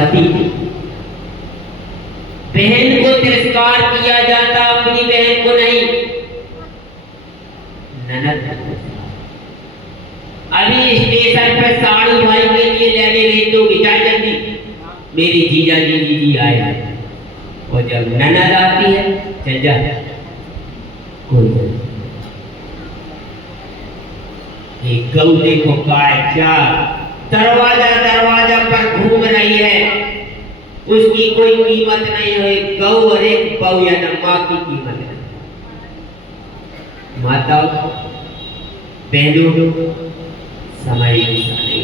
पति थे। बहन को तिरस्कार किया जाता, अपनी बहन को नहीं। ननद अभी स्टेशन पर साड़ू भाई के लिए लेने गई तो विचार जल्दी मेरी जीजा जी आए। और जब ननद आती है चल जा कोई एक गऊ देखो काय क्या दरवाजा पर घूम रही है, उसकी कोई कीमत नहीं है। गऊ और एक बहू या माँ की कीमत है। माता बहनों समय नहीं,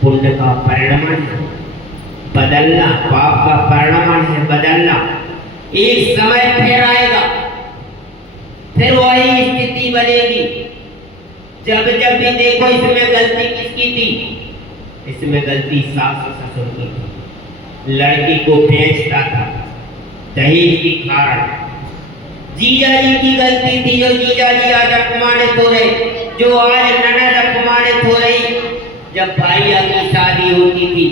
पुण्य का परिणाम है बदलना, पाप का परिणाम है बदलना। एक समय फिर आएगा, फिर वही स्थिति बनेगी। जब भी देखो इसमें गलती किसकी थी? इसमें गलती सास ससुर की थी। लड़की को बेचता था दहेज के कारण। जीजा जी की गलती थी, जो जीजा जी आज अपमानित हो रहे, जो आज ननद अपमानित हो रही। जब भाइया की शादी होती थी,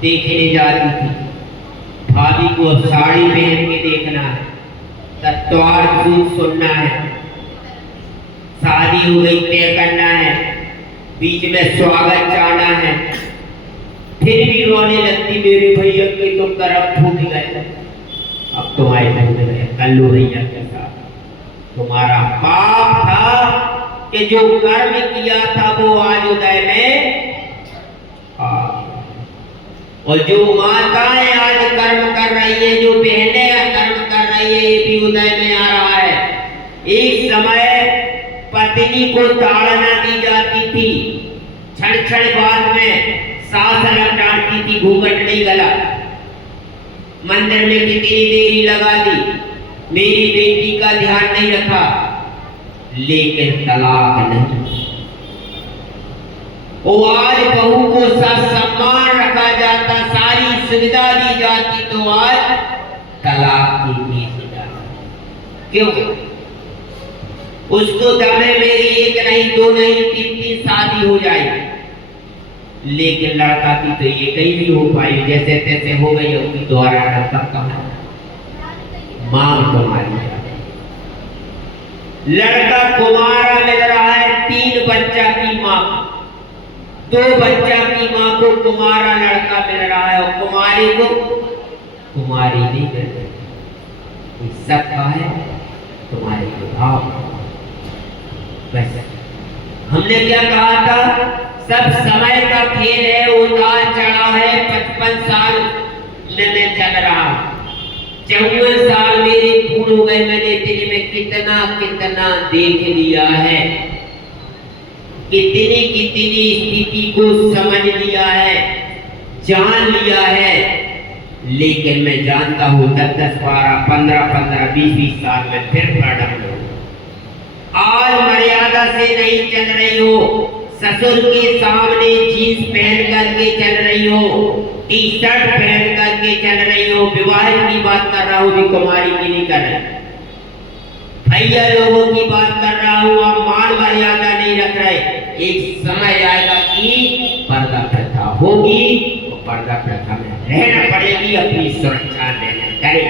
देखने जाती थी, भाभी को साड़ी पहन के देखना है, तत्वार सूट सुनना है, शादी हो गई तय करना है, बीच में स्वागत जाना है, फिर भी रोने लगती मेरे भैया के तो करम फूट गए। अब तुम्हारे टूट गए कल्लू भैया के साथ। तुम्हारा पाप था कि जो कर्म किया था वो आज उदय में और जो माताएं आज कर्म कर रही है, जो बहनें कर्म कर रही है, ये भी उदय में आ रहा है। एक समय पत्नी को ताड़ना दी जाती थी, क्षण बाद में सास अलग डांटती थी, घूंघट नहीं गला, मंदिर में कितनी देरी लगा दी, मेरी बेटी का ध्यान नहीं रखा, लेकिन तलाक नहीं। वो आज बहू को सम्मान रखा जाता, सारी सुविधा दी जाती, तो आज तलाक की क्यों? उसको दमे मेरी एक नहीं, दो नहीं, तीन शादी हो जाएगी, लेकिन लड़का की तो ये कहीं नहीं हो पाई, जैसे तैसे हो गई। उसकी द्वारा लड़का कहाँ? मांग तुम्हारी। लड़का कुमारा मिल रहा है, 3 बच्चा की माँ, 2 बच्चा की माँ को कुमारा लड़का मिल रहा है, और कुमारी को कुमारी नहीं मिल रही। सब का है तुम्हारे भाव। बस हमने क्या कहा था? सब समय का खेल है, उतार चढ़ाव है। 55 साल में चल रहा, 54 साल मेरे पूर्ण हो गए। मैंने तेरे में कितना देख लिया है, कितनी स्थिति को समझ लिया है, जान लिया है। लेकिन मैं जानता हूँ 10, 12, 15, 20 साल में फिर परिणाम हो। आज मर्यादा से नहीं चल रही हो, ससुर के सामने जीन्स पहन करके चल रही हो, टी शर्ट पहन करके चल रही हो। विवाहित की बात कर रहा हूँ, भी कुमारी की नहीं कर रही। भैया लोगों की बात कर रहा हूँ, आप मान मर्यादा नहीं रख रहे। एक समय आएगा कि पर्दा प्रथा होगी, और पर्दा प्रथा में रहना पड़ेगी, अपनी सुरक्षा लेना करें।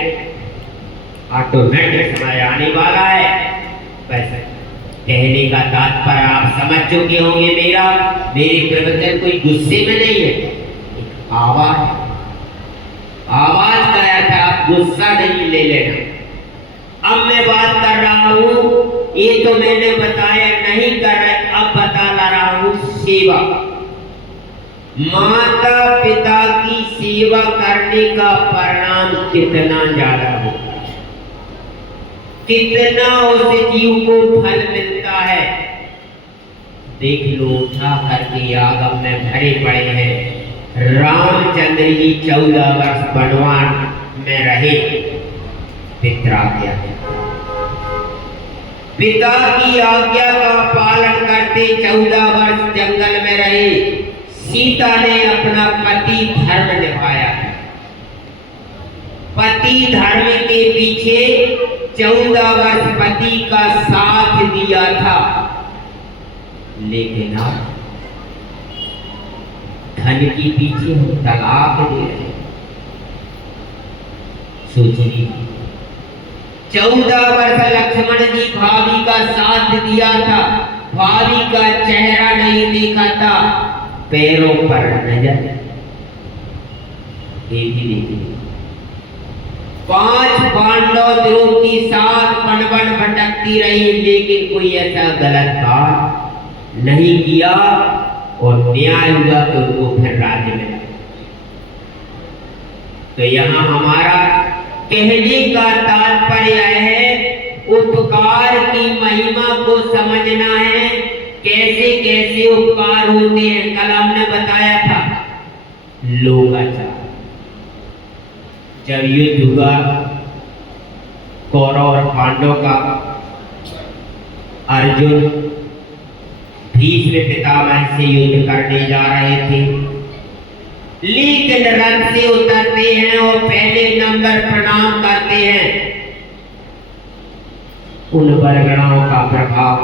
ऑटोमेटिक समय आने वाला है। वैसे कहने का तात्पर्य आप समझ चुके होंगे। मेरे प्रवचन कोई गुस्से में नहीं है, आवाज का अर्थ आप गुस्सा नहीं ले लेना। अब मैं बात कर रहा हूँ, ये तो मैंने बताया नहीं कर रहे, अब बता ला रहा हूँ सेवा। माता पिता की सेवा करने का परिणाम कितना ज्यादा होगा, कितना उस जीव को फल मिलता है। देख लो, उठा करके आगम में भरे पड़े हैं। रामचंद्र जी 14 वर्ष वनवास में रहे, पिता की आज्ञा का पालन करते 14 वर्ष जंगल में रहे। सीता ने अपना पति धर्म निभाया, पति धर्म के पीछे 14 वर्ष पति का साथ दिया था। लेकिन अब धन के पीछे हम तलाक दे रहे हैं। सोचिए, 14 वर्ष लक्ष्मण जी भाभी का साथ दिया था, भाभी का चेहरा नहीं देखा था, पैरों पर नजर एक ही देखी। 5 पांडव द्रौपदी साथ बन बन भटकती रही, लेकिन कोई ऐसा गलत काम नहीं किया और न्याय हुआ तो उनको फिर राज्य में। तो यहाँ हमारा कहने का तात्पर्य है, उपकार की महिमा को समझना है। कैसे कैसे उपकार होते हैं, कल हमने बताया था। लोकाचार, जब युद्ध हुआ कौरव और पांडव का, अर्जुन भीष्म पितामह से युद्ध करने जा रहे थे, लेकिन रथ से उतरते हैं और पहले नंबर प्रणाम करते हैं। उन बरगड़ों का प्रभाव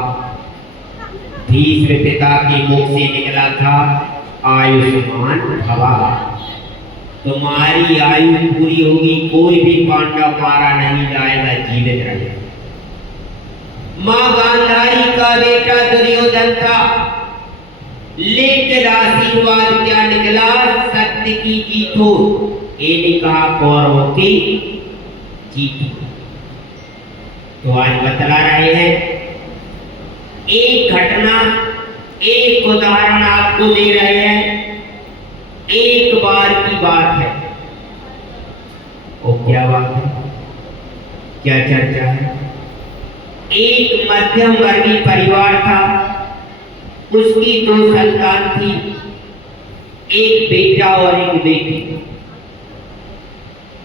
भीष्म पिता के मुख से निकला था, आयुष्मान भवा, तुम्हारी आयु पूरी होगी, कोई भी पांडव मारा नहीं जाएगा, जीवित रहेगा। मां गांधारी का बेटा दुर्योधन था, लेकिन आशीर्वाद क्या निकला, सत्य की जीत हो। ये नहीं कहा कौरवों की जीत हो। तो आज बतला रहे हैं, एक घटना, एक उदाहरण आपको दे रहे हैं। एक बार की बात है। और क्या बात है, क्या चर्चा है? एक मध्यम वर्गीय परिवार था, उसकी 2 संतान थी, एक बेटा और एक बेटी।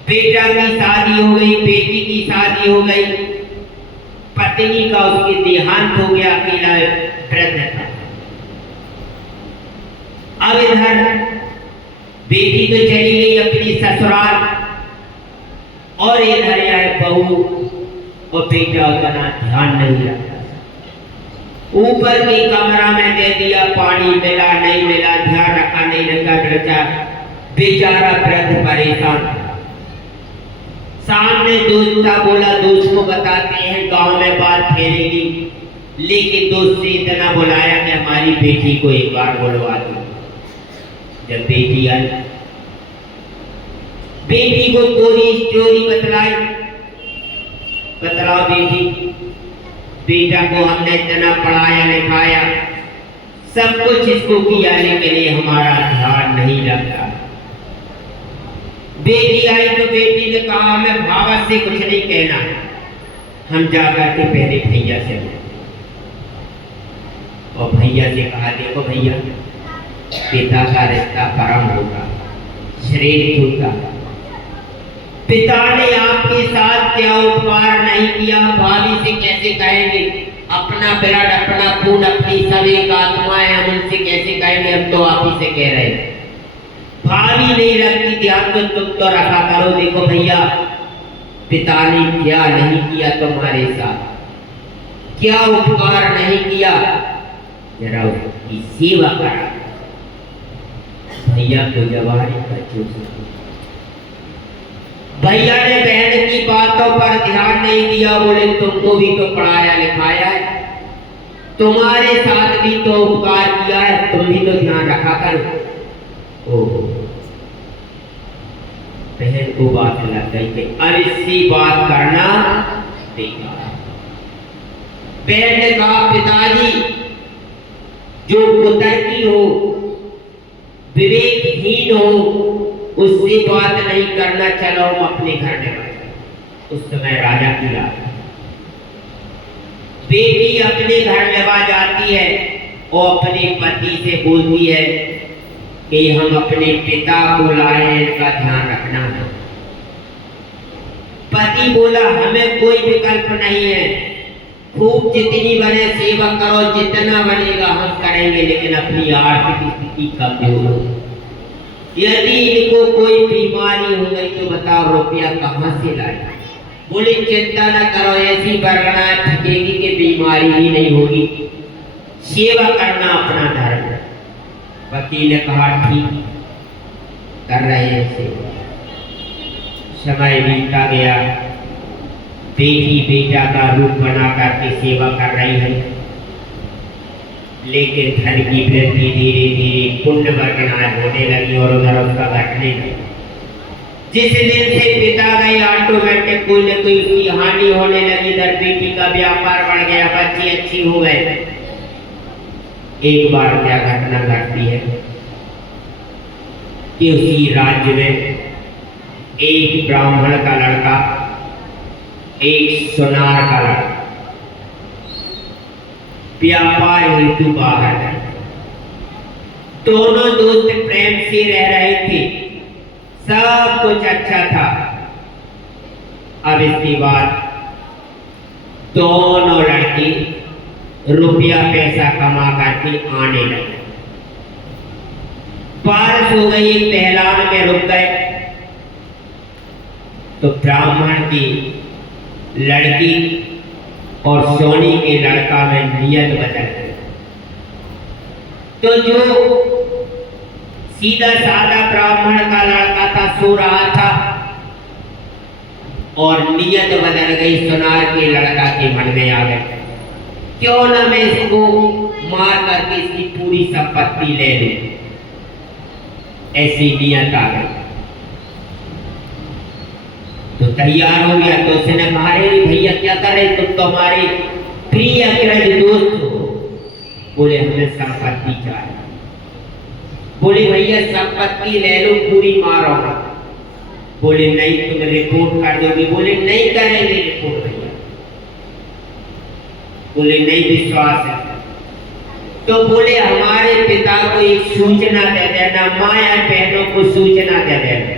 बेटा की शादी हो गई, बेटी की शादी हो गई, पत्नी का उसके देहांत हो गया, अकेला वृद्ध था। अब इधर बेटी तो चली गई अपनी ससुराल, और इधर यह बहू और बेटा उतना ध्यान नहीं रखता। ऊपर की कमरा में दे दिया, पानी मिला नहीं मिला, ध्यान रखा नहीं रखा, बेचारा वृद्ध परेशान था। सामने दोस्त था, बोला दोस्त को बताते हैं, गांव में बात फैलेगी, लेकिन दोस्त से इतना बुलाया कि हमारी बेटी को एक बार बुलवा दो। जब बेटी आई, बेटी को पूरी स्टोरी बतलाई। बतलाओ बेटी, बेटा को हमने इतना पढ़ाया लिखाया, सब कुछ इसको किया, लेकिन ये हमारा ध्यान नहीं रखता। बेटी आई तो बेटी ने कहा, हमें भावत से कुछ नहीं कहना, हम जाकर के पहले भैया से मिले। और भैया से कहा, देखो भैया, पिता का रिश्ता परम होगा, श्रेष्ठ होगा। पिता ने आपके साथ क्या उपकार नहीं किया, भाभी से कैसे कहेंगे? अपना ब्लड, अपना खून, अपनी सब एक आत्माएं, हम उनसे कैसे कहेंगे? हम तो आप ही से कह रहे हैं। भाभी नहीं रखती ध्यान, तो तुम तो रखा करो। देखो भैया, पिता ने क्या नहीं किया तुम्हारे साथ, क्या उपकार नहीं किया, जरा उसकी सेवा करा। भैया को जवानी का चूस। भैया ने बहन की बातों पर ध्यान नहीं दिया, बोले तुमको भी तो पढ़ाया लिखाया है, तुम्हारे साथ भी तो उपकार किया है, तुम भी तो ध्यान रखा करो। ओह, बहन को बात लग गई कि अब इससे बात करना बेकार। बहन ने कहा, पिताजी जो कुतर्की हो, विवेकहीन हो, उससे बात नहीं करना, चलो हम अपने घर में। उस समय राजा की रात, बेटी अपने घर में जाती है और अपने पति से बोलती है कि हम अपने पिता को लाए हैं, इनका ध्यान रखना है। पति बोला, हमें कोई विकल्प नहीं है, खूब जितनी बने सेवा करो, जितना बनेगा हम करेंगे, लेकिन अपनी आर्थिक स्थिति कमजोर हो। यदि इनको कोई बीमारी हो गई तो बताओ रुपया कहाँ से लाए? बोले चिंता न करो, ऐसी बरगड़ाएं थकेगी कि बीमारी ही नहीं होगी, सेवा करना अपना धर्म। वकील ने कहा ठीक। कर रहे हैं सेवा। समय बीतता गया, बेटी बेटा का रूप बना करके सेवा कर रही है, लेकिन धन की वृद्धि धीरे धीरे पुण्य वर्गना होने लगी और उधर उसका घटने लगी। जिस दिन से पिता गए ऑटोमेटिक कोई न कोई उसकी हानि होने लगी। इधर बेटी का व्यापार बढ़ गया, बच्चे अच्छी हो गए। एक बार क्या घटना घटती है कि उसी राज्य में एक ब्राह्मण का लड़का, एक सोनार का लड़का व्यापार हेतु बाहर गए। दोनों दोस्त प्रेम से रह रहे थे, सब कुछ अच्छा था। अब इसके बाद दोनों लड़के रुपया पैसा कमा करके आने लगे। बारिश हो गई, एक दहलान में रुक गए तो ब्राह्मण की लड़की और सोनी के लड़का में नियत बदल गई। तो जो सीधा साधा ब्राह्मण का लड़का था सो रहा था और नियत बदल गई, सोनार के लड़का के मन में आ गई, क्यों ना मैं इसको मार करके इसकी पूरी संपत्ति ले लूं। ऐसी नियत आ गई तो तैयार हो गया। तो उसने कहा, अरे भैया क्या करे, तुम तो हमारे प्रिय अग्रज दोस्त हो। बोले हमें संपत्ति चाहिए। बोले भैया संपत्ति ले लो, पूरी मारो ना। बोले नहीं, तुम रिपोर्ट कर दोगे। बोले नहीं करेंगे रिपोर्ट भैया। बोले नहीं विश्वास है। तो बोले हमारे पिता को एक सूचना दे देना, माया बहनों को सूचना दे देना।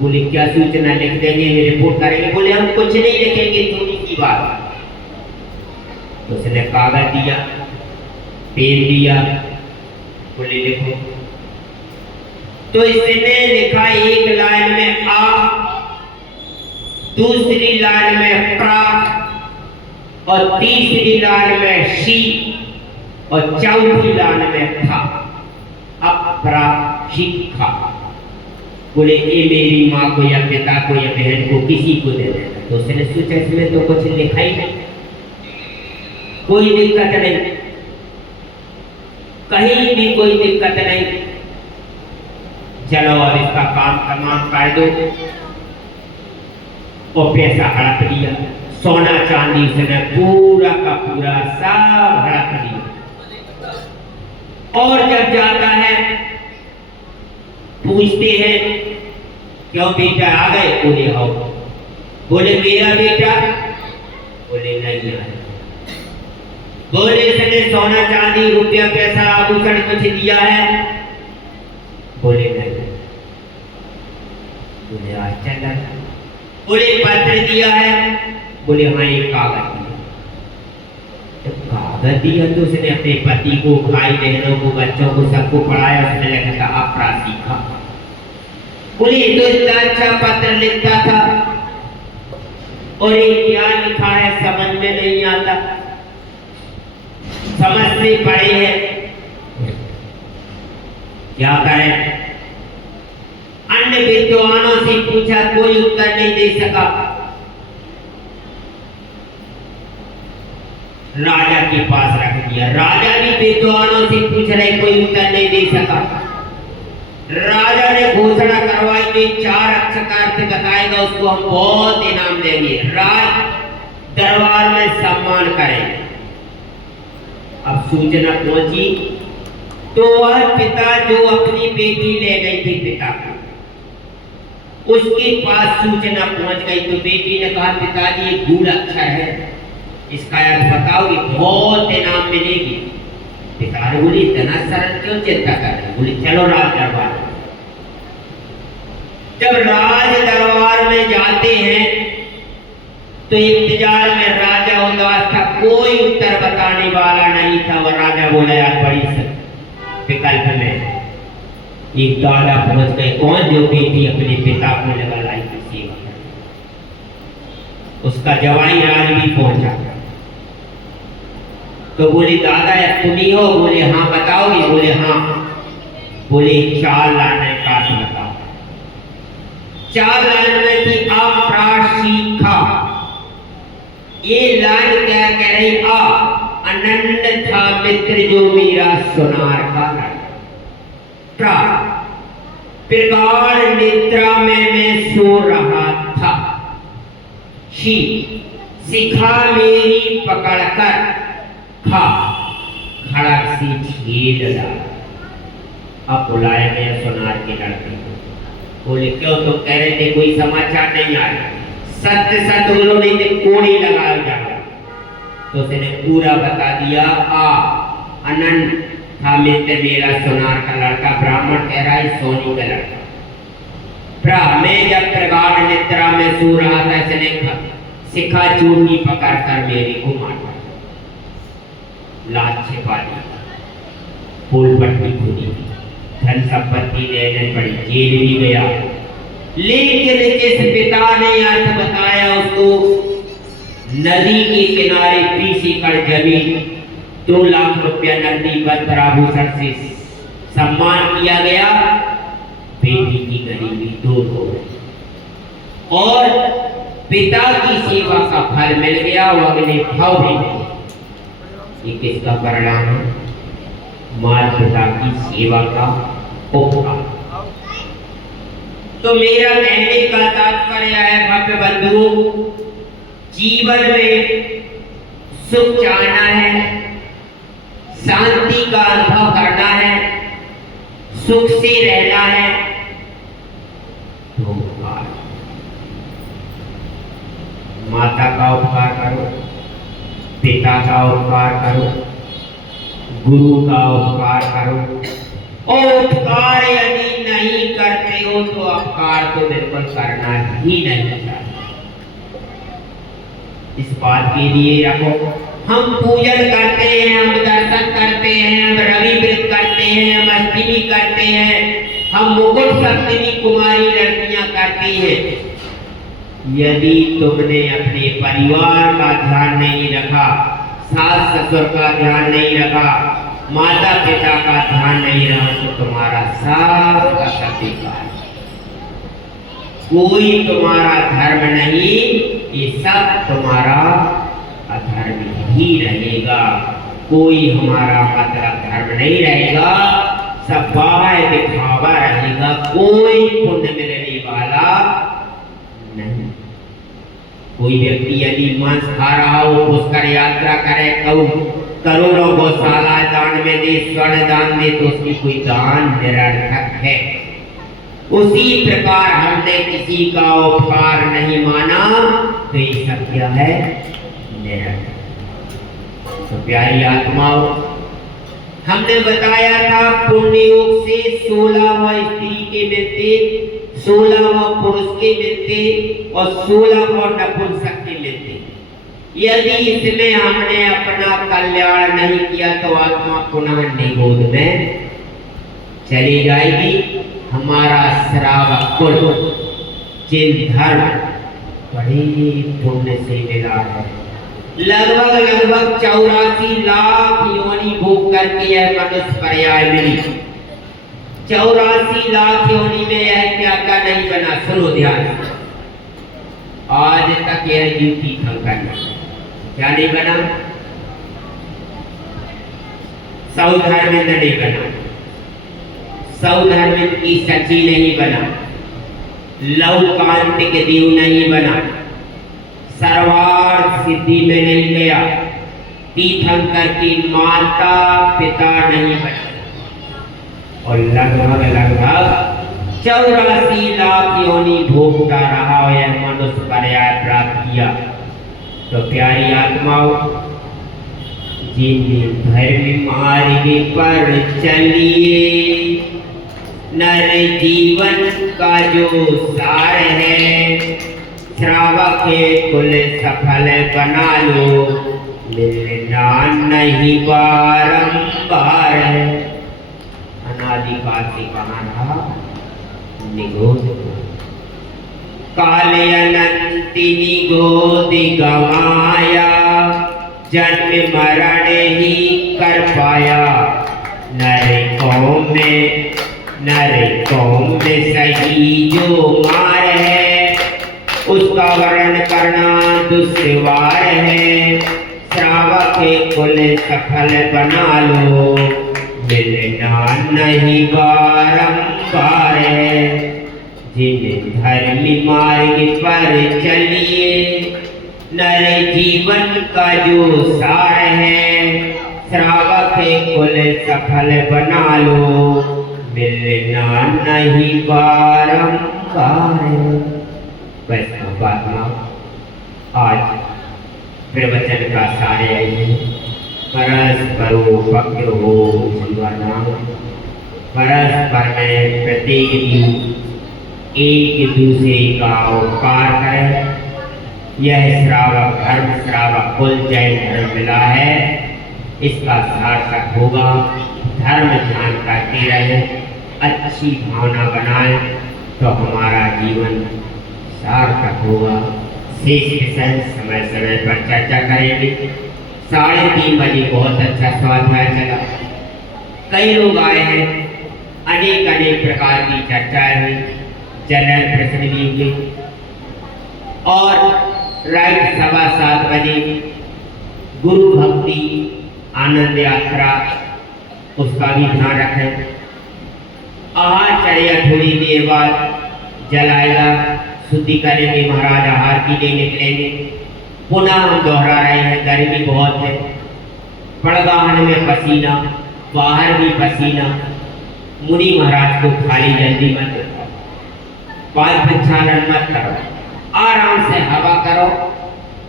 बोले क्या सूचना लिख देंगे, रिपोर्ट करेंगे। बोले हम कुछ नहीं लिखेंगे, थोड़ी की बात। तो उसने कागज दिया, पेन दिया, बोले लिखो। तो इसने लिखा एक लाइन में आ, दूसरी लाइन में प्रा और तीसरी लाइन में शी और चौथी लाइन में था। अपराशिखा। बोले ये मेरी माँ को या पिता को या बहन को किसी को दे देना। तो उसने सोचा इसमें तो कुछ लिखा ही नहीं, कोई दिक्कत नहीं, कहीं भी कोई दिक्कत नहीं, चलो अब इसका काम तमाम कर दो। और पैसा हड़प लिया, सोना चांदी उसने पूरा का पूरा सब हड़प लिया। और जब जाता है पूछते हैं क्यों बेटा आ गए। बोले आओ। बोले मेरा बेटा। बोले नहीं आया। बोले इसने सोना चांदी रुपया पैसा आभूषण कुछ दिया है। बोले नहीं। बोले आज चला। बोले पत्र दिया है। बोले हाँ एक कागज दिया। तो कागज दिया तो उसने अपने पति को, भाई बहनों को, बच्चों को, सबको पढ़ाया। उसने लिखा था अपराशिखा। बोले तो इतना अच्छा पत्र लिखता था और ये क्या लिखा है समझ में नहीं आता, समझ से पड़े है, क्या करें। अन्य विद्वानों से पूछा, कोई उत्तर नहीं दे सका। राजा के पास रख दिया। राजा भी विद्वानों से पूछ रहे, कोई उत्तर नहीं दे सका। राजा ने घोषणा करवाई कि 4 अक्षर का अर्थ बताएगा उसको हम बहुत इनाम देंगे, राज दरबार में सम्मान करेंगे। अब सूचना पहुंची तो वह पिता जो अपनी बेटी ले गई थी पिता को, उसके पास सूचना पहुंच गई। तो बेटी ने कहा, पिताजी ये गूढ़ अक्षर है, इसका अर्थ बताओगे, बहुत इनाम मिलेगी। पिता ने बोली इतना सरल क्यों चिंता कर रहे। बोली चलो राज दरबार। जब राज दरबार में जाते हैं तो इंतजार में राजा उदास था, कोई उत्तर बताने वाला नहीं था। वह राजा बोला यार बड़ी विकल्प में एक दादा पहुंच गए, कौन, जो बेटी अपने पिता को लगा लाई की सेवा कर। उसका जवाई राज भी पहुंचा। तो बोले दादा तुम ही हो। बोले हाँ बताओगे। बोले हाँ। बोले 4 लाने काट 4 लाइन में थी अप्राशिखा। ये लाइन क्या कह रही? अनंत था मित्र जो मेरा सोनार का लड़का। प्रगाढ़ निद्रा में मैं सो रहा था। शी शिखा मेरी पकड़कर खड़क से छेद डाला। अब बुलाया गया सोनार के लड़के को। बोले क्यों तुम कह रहे थे कोई समाचार नहीं आया? सत्य सत्य बोलो नहीं तो कोड़ी लगा जाएगा। तो उसने पूरा बता दिया। अनंत था मित्र मेरा सोनार का लड़का। ब्राह्मण कह रहा है सोनी का लड़का। मैं जब प्रगाढ़ निद्रा में सो रहा था इसने शिखा चूड़ी पकड़कर मेरे को मारा। लाश छिपा दी, फूल पट्टी खुली, धन संपत्ति देने पड़ी, जेल भी गया। लेकिन जिस पिता ने अर्थ बताया उसको नदी के किनारे 20 एकड़ जमीन 2 लाख रुपया नकदी वस्त्राभूषण से सम्मान किया गया। बेटी की गरीबी दूर हो गई और पिता की सेवा का फल मिल गया। वो अगले भाव भी मिले। ये किसका परिणाम है? माता पिता की सेवा का उपकार। तो मेरा कहने का तात्पर्य है भव्य बंधु, जीवन में सुख चाहना है, शांति का अनुभव करना है, सुख से रहना है तो माता का उपकार करो, पिता का उपकार करो, गुरु का उपकार करो। और उपकार यदि नहीं करते हो तो अपकार तो बिल्कुल करना ही नहीं चाहिए। इस बात के लिए रखो, हम पूजन करते हैं, हम दर्शन करते हैं, हम रवि व्रत करते हैं, हम अष्टमी करते हैं, हम मुकुट सप्तमी कुमारी लड़कियां करती हैं। यदि तुमने अपने परिवार का ध्यान नहीं रखा, सास ससुर का ध्यान नहीं रखा, माता पिता का ध्यान नहीं रहा तो तुम्हारा सब का सब बेकार। कोई तुम्हारा धर्म नहीं, ये सब तुम्हारा अधर्म ही रहेगा। कोई हमारा मतलब धर्म नहीं रहेगा, सब बाहर दिखावा रहेगा। कोई पुण्य मिलने वाला नहीं। कोई व्यक्ति यदि मांस खा रहा हो, पुष्कर यात्रा करे, करोड़ों गौशाला दान में दे, स्वर्ण दान दे, तो उसकी कोई दान निरर्थक है। उसी प्रकार हमने किसी का उपकार नहीं माना तो ये सब क्या है? निरर्थक। तो प्यारी आत्माओं, हमने बताया था पुण्य योग से 16वां स्त्री के मिलते, 16वां पुरुष के मिलते और 16वां नपुंसक के मिलते। यदि इसमें हमने अपना कल्याण नहीं किया तो आत्मा पुनः निगोद में चली जाएगी। हमारा श्रावक कुल जिन धर्म बड़े पुण्य से मिला है, लगभग 84 लाख योनि भोग करके यह मनुष्य पर्याय मिली। 84 लाख योनि में यह क्या क्या नहीं बना? सुनो ध्यान से। आज तक यह युक्ति थंका क्या नहीं बना? सौधर्मिंद नहीं बना, सौधर्मिंद की सची नहीं बना, लौकांतिक देव नहीं बना, सर्वार्थ सिद्धि में नहीं गया, तीर्थंकर की माता पिता नहीं बना और लगभग 84 लाख योनि भोगता रहा और यह मनुष्य पर्याय प्राप्त किया। तो प्यारी आत्माओं, जिन धर्म मार्ग पर चलिए, नर जीवन का जो सार है, श्रावक कुल सफल बना लो, मिलना नहीं बारंबार है। अनादिकाल से कहा था निगोद, काले अनंतिनी गोद गवाया, जन्म मरण ही कर पाया। नर कौम में सही जो मार उसका वर्णन करना दुष्वार है। श्रावक के कुल सफल बना लो, मिलना नहीं बारंबार है। जिन धर्मी मार्ग पर चलिए, नर जीवन का जो सार है। श्रावक के कुल सफल बना लो, मिलना नहीं बारंबार है। वैष्णव बात्मा, आज प्रवचन का सारे आइए। परस्परो पक्रो जीवना, परस्पर में प्रत्येक जीव एक दूसरे का उपकार करें। यह श्रावक धर्म, श्रावक कुल जैन धर्म मिला है, इसका सार्थक होगा। धर्म ध्यान करते रहे, अच्छी भावना बनाए तो हमारा जीवन सार्थक होगा। शेष विषय समय समय पर चर्चा करेंगे। 3:30 बजे बहुत अच्छा स्वाध्याय चला, कई लोग आए हैं, अनेक अनेक प्रकार की चर्चाएं हुई, जनरल प्रश्न भी हुए। और राइट 7:15 बजे गुरु भक्ति आनंद यात्रा, उसका भी ध्यान रखें। आहारचर्या थोड़ी देर बाद जलाएगा, शुद्धि करेंगे, महाराज आहार की लिए निकलेंगे। पुनः हम दोहरा रहे हैं, गर्मी बहुत है, बड़गाहन में पसीना, बाहर भी पसीना। मुनि महाराज को खाली जल्दी मत रखो, पाद प्रक्षालन मत करो, आराम से हवा करो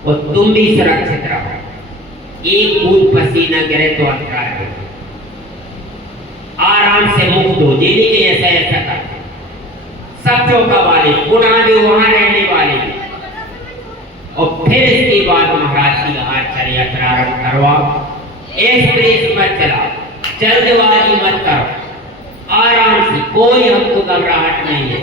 और तुम भी सुरक्षित रहो। एक बूंद पसीना गिरे तो अंतराय हो, आराम से मुक्त हो। डेली के ऐसा करते सब चौका वाले, पुनः भी वहां रहने वाले। और फिर इसके बाद महाराज की आहारचर्या प्रारंभ करवाओ। एक्सप्रेस मत चलाओ, जल्दबाजी मत करो, आराम से, कोई हमको घबराहट नहीं है।